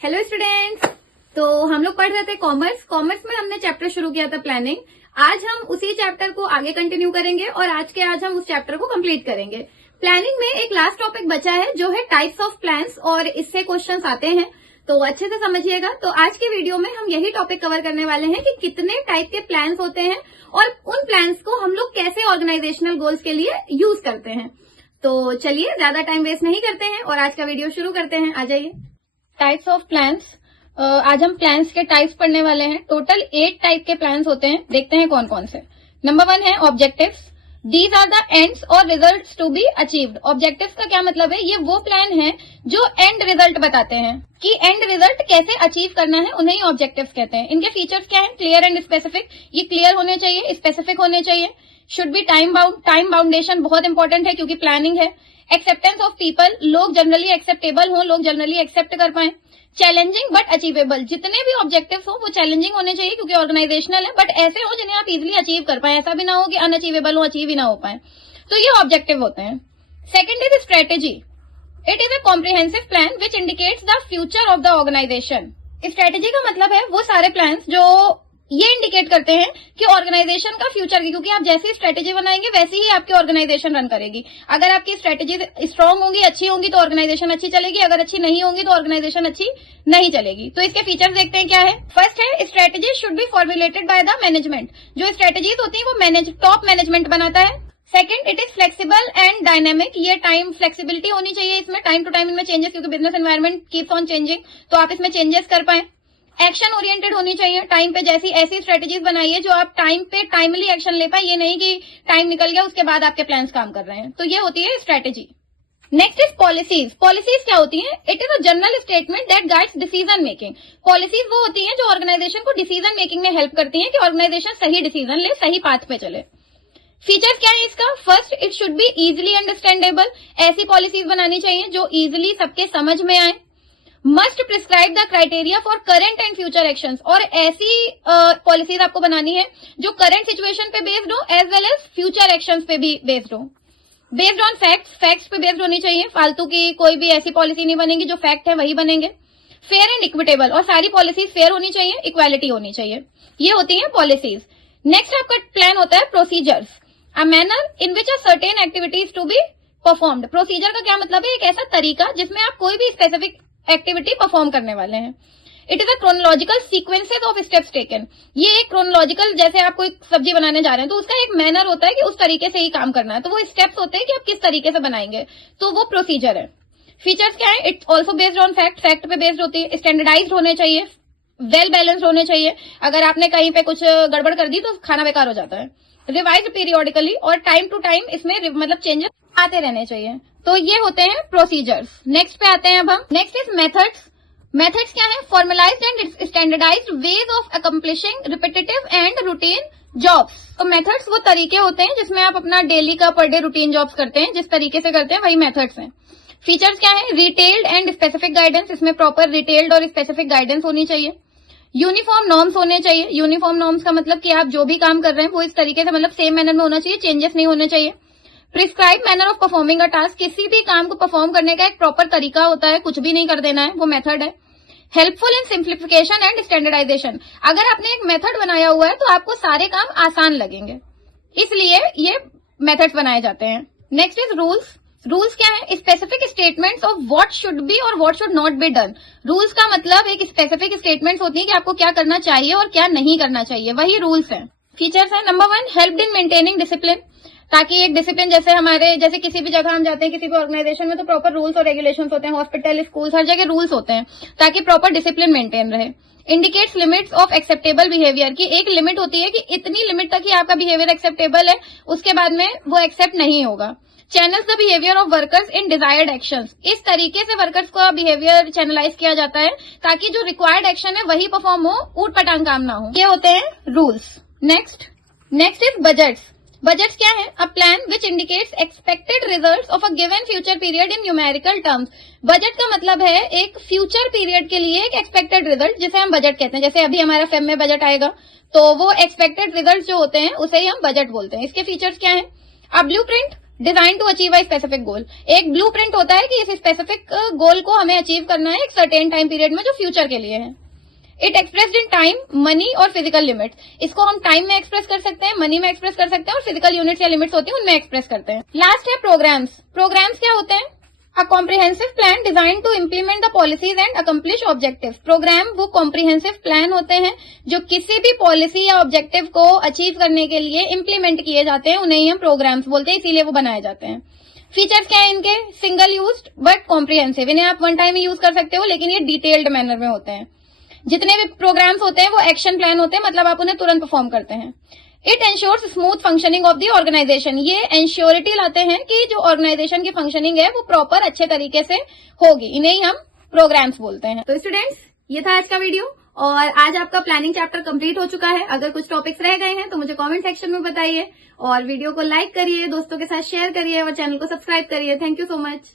Hello students. तो हम लोग पढ़ रहे थे कॉमर्स में हमने चैप्टर शुरू किया था प्लानिंग। आज हम उसी चैप्टर को आगे कंटिन्यू करेंगे और आज हम उस चैप्टर को कंप्लीट करेंगे। प्लानिंग में एक लास्ट टॉपिक बचा है जो है टाइप्स ऑफ प्लान्स, और इससे क्वेश्चंस आते हैं, तो अच्छे से समझिएगा। तो आज के वीडियो में हम यही टॉपिक कवर करने वाले हैं कि कितने टाइप के प्लान्स होते हैं और उन प्लान्स को हम लोग कैसे ऑर्गेनाइजेशनल गोल्स के लिए यूज करते हैं। तो चलिए ज्यादा टाइम वेस्ट नहीं करते हैं और आज का वीडियो शुरू करते हैं। आ जाइए। Types of plans. आज हम प्लान्स के टाइप्स पढ़ने वाले हैं। टोटल 8 टाइप के प्लान्स होते हैं। देखते हैं कौन कौन से। नंबर 1 है objectives. These are the ends और results to be achieved. Objectives का क्या मतलब है? ये वो प्लान है जो एंड रिजल्ट बताते हैं कि एंड रिजल्ट कैसे अचीव करना है, उन्हें ही ऑब्जेक्टिव्स कहते हैं। इनके फीचर्स क्या है? Clear and specific. ये क्लियर होने चाहिए, स्पेसिफिक होने चाहिए। Should be time bound. Time boundation बहुत इंपॉर्टेंट है क्योंकि प्लानिंग है। Acceptance of people. लोग जनरली एक्सेप्टेबल हों, लोग जनरली एक्सेप्ट कर पाए। Challenging but achievable. जितने भी ऑब्जेक्टिव्स हो वो चैलेंजिंग होने चाहिए क्योंकि ऑर्गेनाइजेशनल है, बट ऐसे हो जिन्हें आप इजीली अचीव कर पाए। ऐसा भी ना हो कि अनअचीवेबल हो, अचीव ही ना हो पाए। तो ये ऑब्जेक्टिव होते हैं। Second is strategy. It is a comprehensive plan which indicates the future of the organisation. Strategy का मतलब है वो सारे प्लान्स जो ये इंडिकेट करते हैं कि ऑर्गेनाइजेशन का फ्यूचर की, क्योंकि आप जैसी स्ट्रेटेजी बनाएंगे वैसी ही आपकी ऑर्गेनाइजेशन रन करेगी। अगर आपकी स्ट्रेटेजी स्ट्रांग होंगी, अच्छी होंगी, तो ऑर्गेनाइजेशन अच्छी चलेगी। अगर अच्छी नहीं होंगी तो ऑर्गेनाइजेशन अच्छी नहीं चलेगी। तो इसके फीचर्स देखते हैं क्या है। फर्स्ट है strategy should be formulated by the management. जो स्ट्रेटेजीज होती है वो टॉप मैनेजमेंट बनाता है। Second, it is flexible and dynamic. ये टाइम फ्लेक्सिबिलिटी होनी चाहिए इसमें, टाइम टू टाइम इनमें चेंजेस, क्योंकि business environment keeps on changing, तो आप इसमें चेंजेस कर पाए। एक्शन ओरिएंटेड होनी चाहिए। टाइम पे जैसी ऐसी स्ट्रेटेजीज बनाइए जो आप टाइम पे टाइमली एक्शन ले पाए। ये नहीं कि टाइम निकल गया उसके बाद आपके प्लान्स काम कर रहे हैं। तो ये होती है strategy. Next is policies. Policies क्या होती हैं? It is a general statement that guides decision making. Policies वो होती हैं जो ऑर्गेनाइजेशन को डिसीजन मेकिंग में हेल्प करती हैं कि ऑर्गेनाइजेशन सही डिसीजन ले, सही पाथ पे चले। फीचर्स क्या है इसका? First, it should be easily understandable. ऐसी पॉलिसीज बनानी चाहिए जो इजिली सबके समझ में आए। Must prescribe the criteria for current and future actions. और ऐसी पॉलिसीज आपको बनानी है जो करंट सिचुएशन पे बेस्ड हो as well as future actions पे भी बेस्ड हो। Based on facts. फैक्ट्स पे बेस्ड होनी चाहिए। फालतू की कोई भी ऐसी पॉलिसी नहीं बनेगी, जो फैक्ट है वही बनेंगे। Fair and equitable. और सारी पॉलिसीज फेयर होनी चाहिए, इक्वालिटी होनी चाहिए। ये होती है पॉलिसीज। नेक्स्ट आपका प्लान होता है procedures. A manner in which a certain activities to be performed. Procedure का क्या मतलब है? एक ऐसा तरीका जिसमें आप कोई भी स्पेसिफिक एक्टिविटी परफॉर्म करने वाले हैं। It is a chronological sequences of steps taken. ये एक क्रोनोलॉजिकल, जैसे आप कोई सब्जी बनाने जा रहे हैं तो उसका एक मैनर होता है कि उस तरीके से ही काम करना है, तो वो स्टेप्स होते हैं कि आप किस तरीके से बनाएंगे, तो वो प्रोसीजर है। फीचर्स क्या है? It's also based on fact. Fact पे बेस्ड होती है। स्टैंडर्डाइज्ड होने चाहिए, वेल बैलेंस्ड होने चाहिए। अगर आपने कहीं पे कुछ गड़बड़ कर दी तो खाना बेकार हो जाता है। रिवाइज पीरियोडिकली, और टाइम टू टाइम इसमें मतलब चेंजेस आते रहने चाहिए। तो ये होते हैं प्रोसीजर्स। नेक्स्ट पे आते हैं अब हम। Next is methods. मेथड्स क्या है? Formalised and standardised ways of accomplishing repetitive and routine jobs. तो मेथड्स वो तरीके होते हैं जिसमें आप अपना डेली का पर डे रूटीन जॉब्स करते हैं, जिस तरीके से करते हैं वही मेथड्स हैं। फीचर्स क्या है? Detailed and specific guidance. इसमें प्रॉपर डिटेल्ड और स्पेसिफिक गाइडेंस होनी चाहिए। यूनिफॉर्म नॉर्म्स होने चाहिए। यूनिफॉर्म नॉर्म्स का मतलब कि आप जो भी काम कर रहे हैं वो इस तरीके से, मतलब सेम मैनर में होना चाहिए, चेंजेस नहीं होने चाहिए। Prescribe manner of performing a task. किसी भी काम को परफॉर्म करने का एक प्रॉपर तरीका होता है, कुछ भी नहीं कर देना है, वो मेथड है। Helpful in simplification and standardisation. अगर आपने एक मेथड बनाया हुआ है तो आपको सारे काम आसान लगेंगे, इसलिए ये मेथड्स बनाए जाते हैं। Next is rules. रूल्स क्या है? Specific statements of what should be और what should not be done. Rules का मतलब एक स्पेसिफिक स्टेटमेंट्स होती है कि आपको क्या करना चाहिए और क्या नहीं करना चाहिए, वही रूल्स हैं। फीचर्स है। Number 1, help in maintaining discipline. ताकि एक डिसिप्लिन, जैसे किसी भी जगह हम जाते हैं, किसी भी ऑर्गेनाइजेशन में, तो प्रॉपर रूल्स और रेगुलेशंस होते हैं। हॉस्पिटल, स्कूल, हर जगह रूल्स होते हैं ताकि प्रॉपर डिसिप्लिन मेंटेन रहे। Indicates limits of acceptable behaviour की एक लिमिट होती है कि इतनी लिमिट तक ही आपका बिहेवियर एक्सेप्टेबल है, उसके बाद में वो एक्सेप्ट नहीं होगा। Channels the behaviour of workers in desired actions. इस तरीके से वर्कर्स का बिहेवियर चैनलाइज किया जाता है ताकि जो रिक्वायर्ड एक्शन है वही परफॉर्म हो, ऊट पटांग काम ना हो। ये होते हैं rules. Next is budgets. Budgets क्या है? A plan which indicates expected results of a given future period in numerical terms. Budget का मतलब है एक फ्यूचर पीरियड के लिए एक एक्सपेक्टेड रिजल्ट, जिसे हम बजट कहते हैं। जैसे अभी हमारा फेब में बजट आएगा तो वो एक्सपेक्टेड रिजल्ट जो होते हैं उसे ही हम बजट बोलते हैं। इसके फीचर्स क्या है? A blueprint design to achieve a specific goal. एक ब्लूप्रिंट होता है कि इस स्पेसिफिक गोल को हमें अचीव करना है एक सर्टेन टाइम पीरियड में जो फ्यूचर के लिए है। It expressed in time, money और फिजिकल लिमिट्स। इसको हम टाइम में एक्सप्रेस कर सकते हैं, मनी में एक्सप्रेस कर सकते हैं और फिजिकल यूनिट्स या लिमिट्स होती है उनमें एक्सप्रेस करते हैं। लास्ट है प्रोग्राम्स। प्रोग्राम्स क्या होते हैं? A comprehensive plan design to implement the policies and accomplish objective. Program वो कॉम्प्रिहेंसिव प्लान होते हैं जो किसी भी पॉलिसी या ऑब्जेक्टिव को अचीव करने के लिए इम्प्लीमेंट किए जाते हैं, उन्हें ही हम प्रोग्राम्स बोलते हैं, इसीलिए वो बनाए जाते हैं। फीचर्स क्या है इनके? Single used but comprehensive. इन्हें आप वन टाइम ही यूज कर सकते हो, लेकिन ये डिटेल्ड मैनर में होते हैं। जितने भी प्रोग्राम्स होते हैं वो एक्शन प्लान होते हैं, मतलब आप उन्हें तुरंत परफॉर्म करते हैं। It ensures smooth functioning of the organisation. ये एंश्योरिटी लाते हैं कि जो ऑर्गेनाइजेशन की फंक्शनिंग है वो प्रॉपर अच्छे तरीके से होगी, इन्हें ही हम प्रोग्राम्स बोलते हैं। तो स्टूडेंट्स, ये था आज का वीडियो और आज आपका प्लानिंग चैप्टर कंप्लीट हो चुका है। अगर कुछ टॉपिक्स रह गए हैं तो मुझे कमेंट सेक्शन में बताइए और वीडियो को लाइक करिए, दोस्तों के साथ शेयर करिए और चैनल को सब्सक्राइब करिए। Thank you so much.